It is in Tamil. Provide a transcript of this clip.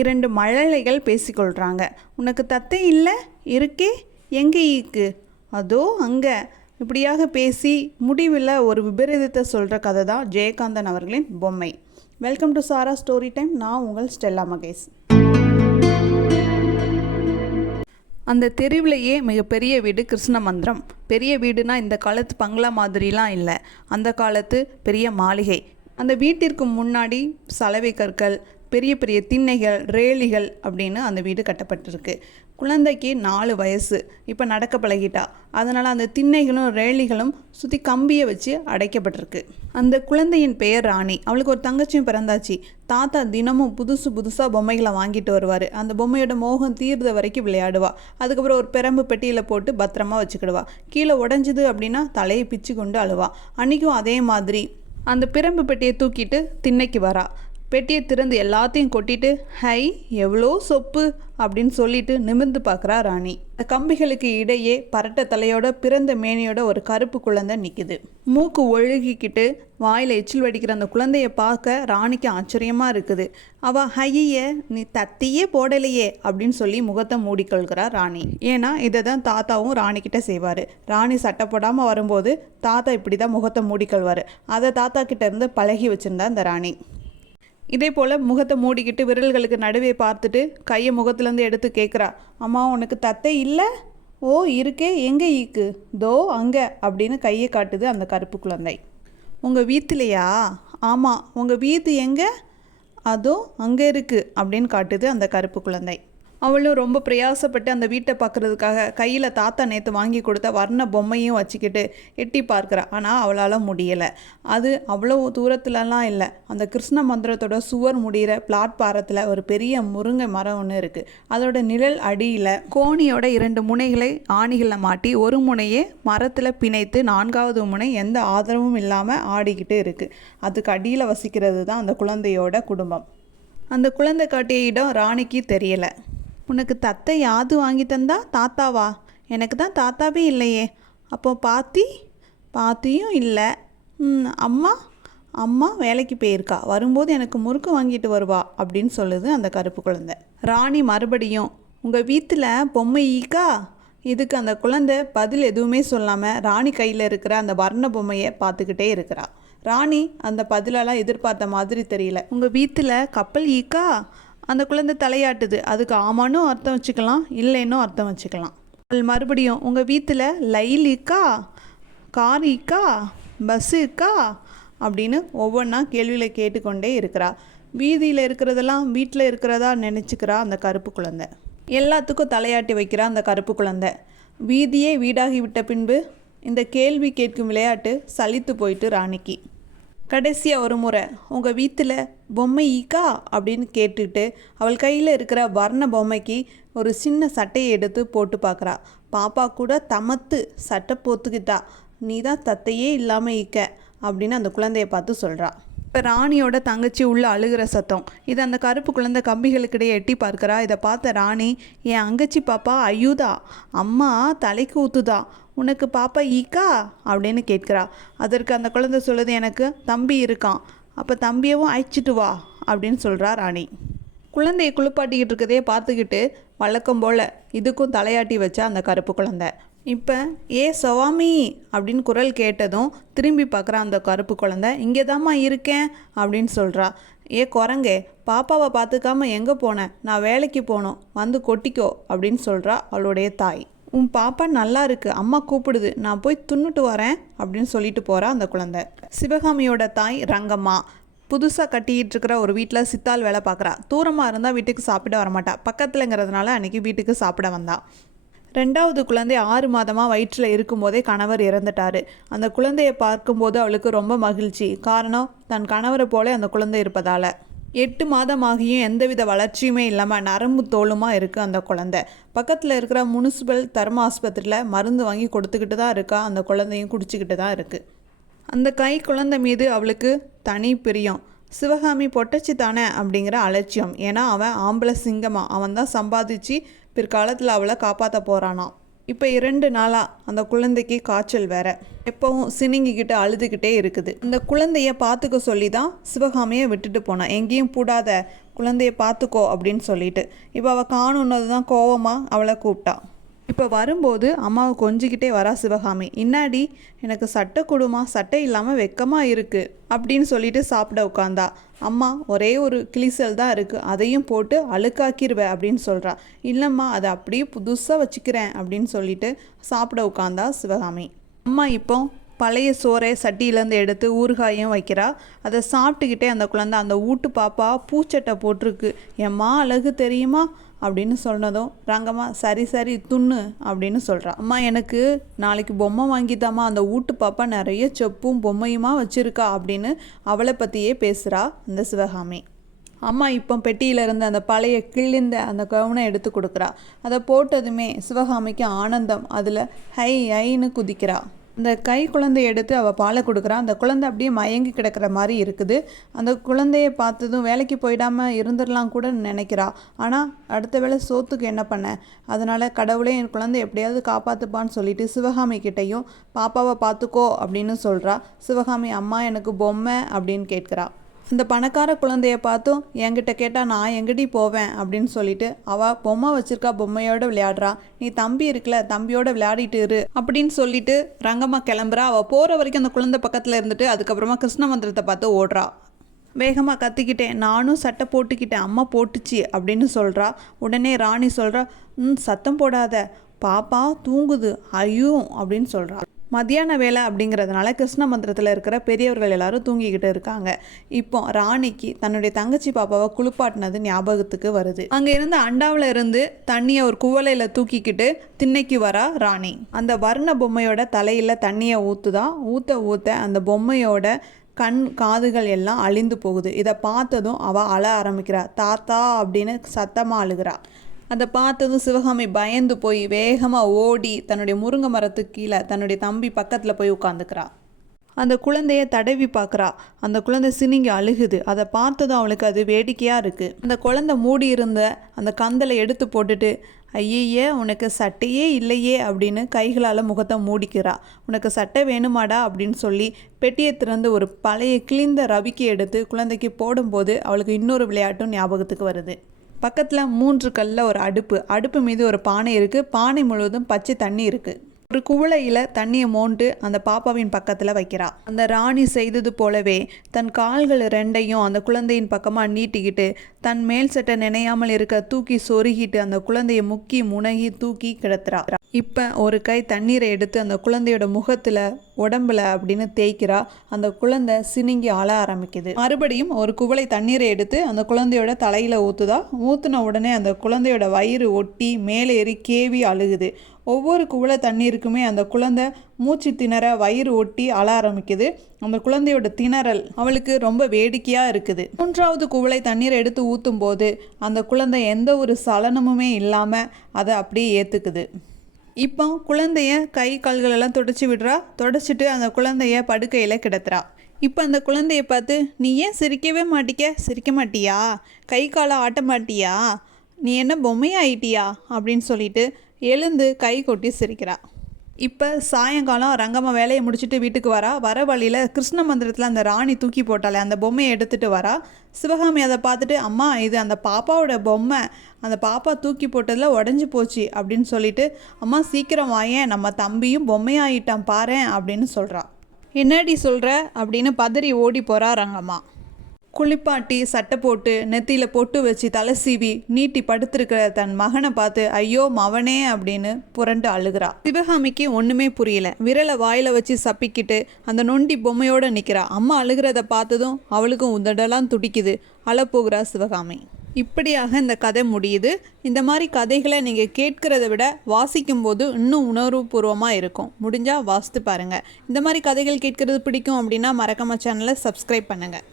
இரண்டு மழலைகள் பேசிக்கொள்கிறாங்க உனக்கு தத்தை இல்லை? இருக்கே? எங்கே ஈக்கு? அதோ அங்கே. இப்படியாக பேசி முடிவில் ஒரு விபரீதத்தை சொல்கிற கதை தான் ஜெயகாந்தன் அவர்களின் பொம்மை. Welcome to Sara story time நான் உங்கள் ஸ்டெல்லா மகேஷ். அந்த தெருவிலேயே மிகப்பெரிய வீடு கிருஷ்ண மந்திரம் பெரிய வீடுனா இந்த காலத்து பங்களா மாதிரிலாம் இல்லை. அந்த காலத்து பெரிய மாளிகை. அந்த வீட்டிற்கு முன்னாடி சலவை கற்கள் பெரிய பெரிய திண்ணைகள் ரேலிகள் அப்படின்னு அந்த வீடு கட்டப்பட்டிருக்கு. குழந்தைக்கு நாலு வயசு. இப்போ நடக்க பழகிட்டா. அதனால் அந்த திண்ணைகளும் ரேலிகளும் சுற்றி கம்பியை வச்சு அடைக்கப்பட்டிருக்கு. அந்த குழந்தையின் பெயர் ராணி. அவளுக்கு ஒரு தங்கச்சியும் பிறந்தாச்சு. தாத்தா தினமும் புதுசு புதுசாக பொம்மைகளை வாங்கிட்டு வருவார். அந்த பொம்மையோட மோகம் தீர்ந்த வரைக்கும் விளையாடுவா. அதுக்கப்புறம் ஒரு பெரம்பு பெட்டியில் போட்டு பத்திரமா வச்சுக்கிடுவா. கீழே உடஞ்சிது அப்படின்னா தலையை பிச்சு கொண்டு அழுவா. அன்றைக்கும் அதே மாதிரி அந்த பிரம்பு பெட்டியை தூக்கிட்டு திண்ணைக்கு வரா. பெட்டியை திறந்து எல்லாத்தையும் கொட்டிட்டு ஹை எவ்வளோ சொப்பு? அப்படின்னு சொல்லிட்டு நிமிர்ந்து பார்க்குறா ராணி. அந்த கம்பிகளுக்கு இடையே பரட்ட தலையோட பிறந்த மேனியோட ஒரு கருப்பு குழந்தை நிற்குது மூக்கு ஒழுகிக்கிட்டு வாயில் எச்சில் வடிக்கிற அந்த குழந்தைய பார்க்க ராணிக்கு ஆச்சரியமாக இருக்குது. அவள் ஹைய நீ தத்தியே போடலையே அப்படின்னு சொல்லி முகத்தை மூடிக்கொள்கிறா ராணி. ஏன்னா இதை தான் தாத்தாவும் ராணிக்கிட்ட செய்வார். ராணி சட்டை போடாமல் வரும்போது தாத்தா இப்படி தான் முகத்தை மூடிக்கொள்வார் அதை தாத்தா கிட்டேருந்து பழகி வச்சுருந்தா இந்த ராணி. இதே போல் முகத்தை மூடிக்கிட்டு விரல்களுக்கு நடுவே பார்த்துட்டு கையை முகத்துலேருந்து எடுத்து கேட்குறா அம்மா உனக்கு தத்தை இல்லை? ஓ இருக்கே எங்கே ஈக்கு? தோ அங்கே அப்படின்னு கையை காட்டுது அந்த கருப்பு குழந்தை. உங்கள் வீட்டிலையா? ஆமாம் உங்கள் வீட்டு எங்கே? அதோ அங்கே இருக்குது அப்படின்னு காட்டுது அந்த கருப்பு குழந்தை. அவளும் ரொம்ப பிரயாசப்பட்டு அந்த வீட்டை பார்க்குறதுக்காக கையில் தாத்தா நேற்று வாங்கி கொடுத்த வர்ண பொம்மையும் வச்சுக்கிட்டு எட்டி பார்க்குறா. ஆனால் அவளால் முடியலை. அது அவ்வளோ தூரத்துலலாம் இல்லை. அந்த கிருஷ்ண மந்திரத்தோட சுவர் முடிகிற பிளாட்பாரத்தில் ஒரு பெரிய முருங்கை மரம் ஒன்று இருக்குது அதோட நிழல் அடியில் கோணியோட இரண்டு முனைகளை ஆணிகளில் மாட்டி ஒரு முனையே மரத்தில் பிணைத்து நான்காவது முனை எந்த ஆதரவும் இல்லாமல் ஆடிக்கிட்டு இருக்குது அதுக்கு அடியில் வசிக்கிறது தான் அந்த குழந்தையோட குடும்பம். அந்த குழந்தை காட்டிய இடம் ராணிக்கு தெரியலை. உனக்கு தத்தை யாது வாங்கி தந்தா தாத்தாவா? எனக்கு தான் தாத்தாவே இல்லையே. அப்போ பாத்தி? பாத்தியும் இல்லை. ம், அம்மா? அம்மா வேலைக்கு போயிருக்கா. வரும்போது எனக்கு முறுக்கு வாங்கிட்டு வருவா அப்படின்னு சொல்லுது அந்த கருப்பு குழந்தை. ராணி மறுபடியும் உங்கள் வீட்டில் பொம்மை ஈக்கா? இதுக்கு அந்த குழந்தை பதில் எதுவுமே சொல்லாமல் ராணி கையில் இருக்கிற அந்த வர்ண பொம்மையை பார்த்துக்கிட்டே இருக்கிறா. ராணி அந்த பதிலெல்லாம் எதிர்பார்த்த மாதிரி தெரியல. உங்கள் வீட்டில் கப்பல் ஈக்கா? அந்த குழந்தை தலையாட்டுது. அதுக்கு ஆமானும் அர்த்தம் வச்சுக்கலாம் இல்லைன்னும் அர்த்தம் வச்சுக்கலாம். மறுபடியும் உங்கள் வீட்டில் லைல் இருக்கா? கார் இருக்கா? பஸ்ஸு இருக்கா? அப்படின்னு ஒவ்வொன்றா கேள்வியில் கேட்டுக்கொண்டே இருக்கிறா. வீதியில் இருக்கிறதெல்லாம் வீட்டில் இருக்கிறதா நினச்சிக்கிறா அந்த கருப்பு குழந்தை. எல்லாத்துக்கும் தலையாட்டி வைக்கிறா அந்த கருப்பு குழந்தை. வீதியே வீடாகி விட்ட பின்பு இந்த கேள்வி கேட்கும் விளையாட்டு சலித்து போயிட்டு ராணிக்கு. கடைசியாக ஒரு முறை உங்கள் வீட்டில் பொம்மை ஈக்கா? அப்படின்னு கேட்டுட்டு அவள் கையில் இருக்கிற வர்ண பொம்மைக்கு ஒரு சின்ன சட்டையை எடுத்து போட்டு பார்க்குறா பாப்பா கூட தமத்து சட்டை போத்துக்கிட்டா. நீ தான் தத்தையே இல்லாமல் ஈக்க அப்படின்னு அந்த குழந்தைய பார்த்து சொல்கிறா இப்போ ராணியோட தங்கச்சி உள்ள அழுகிற சத்தம். இது அந்த கருப்பு குழந்தை கம்பிகளுக்கிடையே எட்டி பார்க்குறா. இதை பார்த்த ராணி என் அங்கச்சி பாப்பா ஐயூதா அம்மா தலைக்கு ஊத்துதா. உனக்கு பாப்பா ஈக்கா? அப்படின்னு கேட்குறா. அதற்கு அந்த குழந்தை சொல்லுது எனக்கு தம்பி இருக்கான். அப்போ தம்பியவும் அழைச்சிட்டு வா அப்படின்னு சொல்கிறா ராணி. குழந்தையை குளிப்பாட்டிக்கிட்டு இருக்கதே பார்த்துக்கிட்டு வழக்கம் போல் இதுக்கும் தலையாட்டி வச்சா அந்த கருப்பு குழந்தை. இப்போ ஏ சவாமி அப்படின்னு குரல் கேட்டதும் திரும்பி பார்க்குற அந்த கருப்பு குழந்தை இங்கே தாம்மா இருக்கேன் அப்படின்னு சொல்கிறா ஏ குரங்கே பாப்பாவை பார்த்துக்காம எங்கே போனேன் நான் வேலைக்கு போகணும் வந்து கொட்டிக்கோ அப்படின்னு சொல்கிறா அவளுடைய தாய். உன் பாப்பா நல்லா இருக்கு. அம்மா கூப்பிடுது. நான் போய் துண்ணுட்டு வரேன் அப்படின்னு சொல்லிட்டு போகிறா அந்த குழந்தை. சிவகாமியோட தாய் ரங்கம்மா. புதுசாக கட்டிக்கிட்டு இருக்கிற ஒரு வீட்டில் சித்தாள் வேலை பார்க்குறா தூரமாக இருந்தால் வீட்டுக்கு சாப்பிட வரமாட்டா. பக்கத்துலங்கிறதுனால அன்றைக்கி வீட்டுக்கு சாப்பிட வந்தா. ரெண்டாவது குழந்தை ஆறு மாதமாக வயிற்றில் இருக்கும்போதே கணவர் இறந்துட்டாரு. அந்த குழந்தையை பார்க்கும்போது அவளுக்கு ரொம்ப மகிழ்ச்சி. காரணம் தன் கணவரை போல அந்த குழந்தை இருப்பதால். எட்டு மாதமாகியும் எந்தவித வளர்ச்சியுமே இல்லாமல் நரம்பு தோலுமாக இருக்குது அந்த குழந்தை. பக்கத்தில் இருக்கிற முனிசிபல் தர்ம ஆஸ்பத்திரியில் மருந்து வாங்கி கொடுத்துக்கிட்டு தான் இருக்கா. அந்த குழந்தையும் குடிச்சிக்கிட்டு தான் இருக்குது அந்த கை குழந்தை மீது அவளுக்கு தனி பிரியம். சிவகாமி பொட்டச்சி தானே அப்படிங்கிற அலட்சியம். ஏன்னா அவன் ஆம்பளை சிங்கமா? அவன் தான் சம்பாதிச்சு பிற்காலத்தில் அவளை காப்பாற்ற போகிறானாம் இப்போ இரண்டு நாளாக அந்த குழந்தைக்கு காய்ச்சல் வேற. எப்போவும் சினிங்கிக்கிட்டு அழுதுகிட்டே இருக்குது. இந்த குழந்தைய பார்த்துக்க சொல்லி தான் சிவகாமியை விட்டுட்டு போனான். எங்கேயும் பூடாத குழந்தைய பார்த்துக்கோ அப்படின்னு சொல்லிட்டு. இப்போ அவள் காணுன்னது தான் கோவமாக அவளை கூப்பிட்டான் இப்போ வரும்போது அம்மாவை கொஞ்சிக்கிட்டே வரா சிவகாமி. இன்னாடி எனக்கு சட்டை கொடுமா சட்டை இல்லாமல் வெக்கமாக இருக்குது அப்படின்னு சொல்லிட்டு சாப்பிட உட்காந்தா. அம்மா ஒரே ஒரு கிளிசல் தான் இருக்குது அதையும் போட்டு அழுக்காக்கிருவேன் அப்படின்னு சொல்கிறா இல்லைம்மா அதை அப்படியே புதுசாக வச்சுக்கிறேன் அப்படின்னு சொல்லிட்டு சாப்பிட உட்காந்தா சிவகாமி. அம்மா இப்போ பழைய சோறை சட்டியிலேருந்து எடுத்து ஊறுகாயும் வைக்கிறா. அதை சாப்பிட்டுக்கிட்டே அந்த குழந்தை அந்த வீட்டு பாப்பா பூச்சட்டை போட்டிருக்கு. எம்மா அழகு தெரியுமா? அப்படின்னு சொன்னதும் ரங்கம்மா சரி சரி துண்ணு அப்படின்னு சொல்கிறா அம்மா எனக்கு நாளைக்கு பொம்மை வாங்கித்தாம்மா. அந்த வீட்டு பாப்பா நிறைய செப்பும் பொம்மையுமா வச்சுருக்கா? அப்படின்னு அவளை பற்றியே பேசுகிறா அந்த சிவகாமி. அம்மா இப்போ பெட்டியிலிருந்து அந்த பழைய கிழிந்த அந்த கவுனை எடுத்து கொடுக்குறா. அதை போட்டதுமே சிவகாமிக்கு ஆனந்தம். அதில் ஹை ஹைன்னு குதிக்கிறா. அந்த கை குழந்தையை எடுத்து அவள் பாலை கொடுக்குறா. அந்த குழந்தை அப்படியே மயங்கி கிடக்கிற மாதிரி இருக்குது. அந்த குழந்தைய பார்த்ததும் வேலைக்கு போயிடாமல் இருந்துடலாம் கூட நினைக்கிறா. ஆனால் அடுத்த வேளை சோத்துக்கு என்ன பண்ண? அதனால் கடவுளே என் குழந்தை எப்படியாவது காப்பாற்றுப்பான்னு சொல்லிட்டு சிவகாமி கிட்டேயும் பாப்பாவை பார்த்துக்கோ அப்படின்னு சொல்கிறா சிவகாமி அம்மா எனக்கு பொம்மை அப்படின்னு கேட்குறா. இந்த பணக்கார குழந்தைய பார்த்தும் என்கிட்ட கேட்டால் நான் எங்கடி போவேன் அப்படின்னு சொல்லிட்டு அவள் பொம்மை வச்சிருக்கா பொம்மையோட விளையாடுறா. நீ தம்பி இருக்குல்ல தம்பியோட விளையாடிட்டு இரு அப்படின்னு சொல்லிட்டு ரங்கம்மா கிளம்புறா. அவள் போகிற வரைக்கும் அந்த குழந்தை பக்கத்தில் இருந்துட்டு அதுக்கப்புறமா கிருஷ்ண மந்திரத்தை பார்த்து ஓடுறா. வேகமாக கத்திக்கிட்டேன். நானும் சட்டை போட்டுக்கிட்டேன். அம்மா போட்டுச்சு அப்படின்னு சொல்கிறா உடனே ராணி சொல்கிறா ம் சத்தம் போடாத. பாப்பா தூங்குது. ஐயோ அப்படின்னு சொல்கிறா மத்தியான வேலை அப்படிங்கிறதுனால கிருஷ்ண மந்திரத்தில் இருக்கிற பெரியவர்கள் எல்லாரும் தூங்கிக்கிட்டு இருக்காங்க. இப்போ ராணிக்கு தன்னுடைய தங்கச்சி பாப்பாவை குளிப்பாட்டினது ஞாபகத்துக்கு வருது. அங்கே இருந்த அண்டாவில் இருந்து தண்ணியை ஒரு குவளையில் தூக்கிக்கிட்டு திண்ணைக்கு வரா ராணி. அந்த வர்ண பொம்மையோட தலையில் தண்ணியை ஊற்றுதான் ஊற்ற ஊற்ற அந்த பொம்மையோட கண் காதுகள் எல்லாம் அழிந்து போகுது. இதை பார்த்ததும் அவள் அழ ஆரம்பிக்கிறா. தாத்தா அப்படின்னு சத்தமாக அழுகிறா. அதை பார்த்ததும் சிவகாமி பயந்து போய் வேகமாக ஓடி தன்னுடைய முருங்கை மரத்துக்கு கீழே தன்னுடைய தம்பி பக்கத்தில் போய் உட்காந்துக்கிறா அந்த குழந்தைய தடவி பார்க்குறா. அந்த குழந்தை சினிங்கி அழுகுது. அதை பார்த்ததும் அவளுக்கு அது வேடிக்கையாக இருக்குது அந்த குழந்தை மூடி இருந்த அந்த கந்தலை எடுத்து போட்டுட்டு ஐயையே உனக்கு சட்டையே இல்லையே அப்படின்னு கைகளால் முகத்தை மூடிக்கிறா. உனக்கு சட்டை வேணுமாடா அப்படின்னு சொல்லி பெட்டியை திறந்து ஒரு பழைய கிழிந்த ரவிக்கு எடுத்து குழந்தைக்கு போடும்போது அவளுக்கு இன்னொரு விளையாட்டும் ஞாபகத்துக்கு வருது. பக்கத்தில் மூன்று கல்ல ஒரு அடுப்பு. அடுப்பு மீது ஒரு பானை இருக்குது பானை முழுவதும் பச்சை தண்ணி இருக்குது ஒரு குவளையில் தண்ணியை மோண்டு அந்த பாப்பாவின் பக்கத்தில் வைக்கிறா. அந்த ராணி செய்தது போலவே தன் கால்கள் ரெண்டையும் அந்த குழந்தையின் பக்கமாக நீட்டிக்கிட்டு தன் மேல் சட்டை நினையாமல் இருக்க தூக்கி சொருகிட்டு அந்த குழந்தையை முக்கி முனகி தூக்கி கிடத்துறா. இப்போ ஒரு கை தண்ணீரை எடுத்து அந்த குழந்தையோட முகத்தில் உடம்புல அப்படின்னு தேய்க்கிறா அந்த குழந்தை சினுங்கி அழ ஆரம்பிக்குது. மறுபடியும் ஒரு குவளை தண்ணீரை எடுத்து அந்த குழந்தையோட தலையில் ஊற்றுதா ஊற்றுன உடனே அந்த குழந்தையோட வயிறு ஒட்டி மேலே ஏறி கேவி அழுகுது. ஒவ்வொரு குவளை தண்ணீருக்குமே அந்த குழந்தை மூச்சு திணற வயிறு ஒட்டி அழ ஆரம்பிக்குது. அந்த குழந்தையோட திணறல் அவளுக்கு ரொம்ப வேடிக்கையாக இருக்குது. மூன்றாவது குவளை தண்ணீரை எடுத்து ஊற்றும் போது அந்த குழந்தை எந்த ஒரு சலனமுமே இல்லாமல் அதை அப்படியே ஏற்றுக்குது இப்போ குழந்தைய கை கால்களெல்லாம் தொடச்சி விடுறா. தொடச்சிட்டு அந்த குழந்தைய படுக்கையில் கிடத்துறா. இப்போ அந்த குழந்தைய பார்த்து நீ ஏன் சிரிக்கவே மாட்டிக்க? சிரிக்க மாட்டியா? கை காலை ஆட்ட மாட்டியா? நீ என்ன பொம்மையாயிட்டியா? அப்படின்னு சொல்லிட்டு எழுந்து கை கொட்டி சிரிக்கிறா. இப்போ சாயங்காலம் ரங்கம்மா வேலையை முடிச்சுட்டு வீட்டுக்கு வரா. வர வழியில் கிருஷ்ண மந்திரத்தில் அந்த ராணி தூக்கி போட்டாலே அந்த பொம்மையை எடுத்துகிட்டு வரா. சிவகாமி அதை பார்த்துட்டு அம்மா இது அந்த பாப்பாவோட பொம்மை. அந்த பாப்பா தூக்கி போட்டதில் உடஞ்சி போச்சு அப்படின்னு சொல்லிட்டு அம்மா சீக்கிரம் வாயேன். நம்ம தம்பியும் பொம்மையாயிட்டான் பாரேன் அப்படின்னு சொல்கிறா என்னடி சொல்கிற அப்படின்னு பதறி ஓடி போகிறா ரங்கம்மா. குளிப்பாட்டி சட்டை போட்டு நெத்தியில் பொட்டு வச்சு தலை சீவி நீட்டி படுத்திருக்கிற தன் மகனை பார்த்து ஐயோ மவனே அப்படின்னு புரண்டு அழுகிறா. சிவகாமிக்கு ஒன்றுமே புரியல. விரலை வாயில் வச்சு சப்பிக்கிட்டு அந்த நொண்டி பொம்மையோடு நிற்கிறா அம்மா அழுகிறத பார்த்ததும் அவளுக்கும் உதடெல்லாம் துடிக்குது. அழப்போகிறா சிவகாமி. இப்படியாக இந்த கதை முடியுது. இந்த மாதிரி கதைகளை நீங்கள் கேட்கிறத விட வாசிக்கும் போது இன்னும் உணர்வுபூர்வமாக இருக்கும். முடிஞ்சால் வாசித்து பாருங்கள் இந்த மாதிரி கதைகள் கேட்கறது பிடிக்கும் அப்படின்னா மறக்காம சேனலை சப்ஸ்கிரைப் பண்ணுங்கள்